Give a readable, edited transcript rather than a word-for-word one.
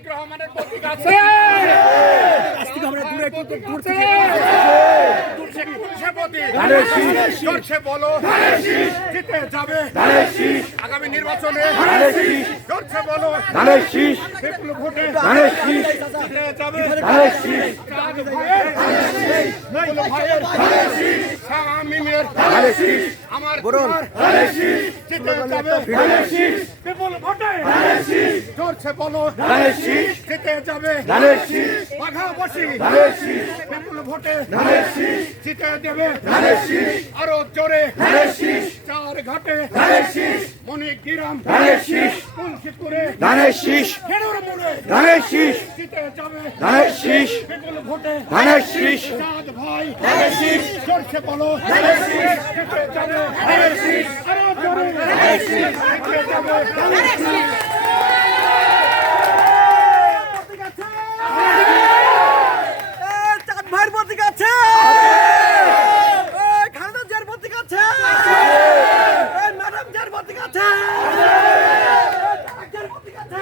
তারেক রহমানের প্রতীক আছে। জোরসে বলো জিতে যাবে আগামী নির্বাচনে। জোরসে বলো বিপুল ভোটে জিতে যাবে। শামীমের আমার জিতে যাবে বিপুল ভোটে। জোরসে বলো জিতে যাবে বাঘাবাসী বিপুল ভোটে জিতে দেবে। আরো জোরে চার ঘাটে মণিগ্রাম তুলসীপুরে ফেরুর মোড়ে জিতে যাবে বিপুল ভোটে চাঁদ ভাই। জোরসে বলো জিতে যাবে আরো জোরে জিতে যাবে। ভাইয়ের প্রতীক আছে, খালেদা জিয়ার প্রতীক আছে, ম্যাডাম জিয়ার প্রতীক আছে, প্রতীক আছে।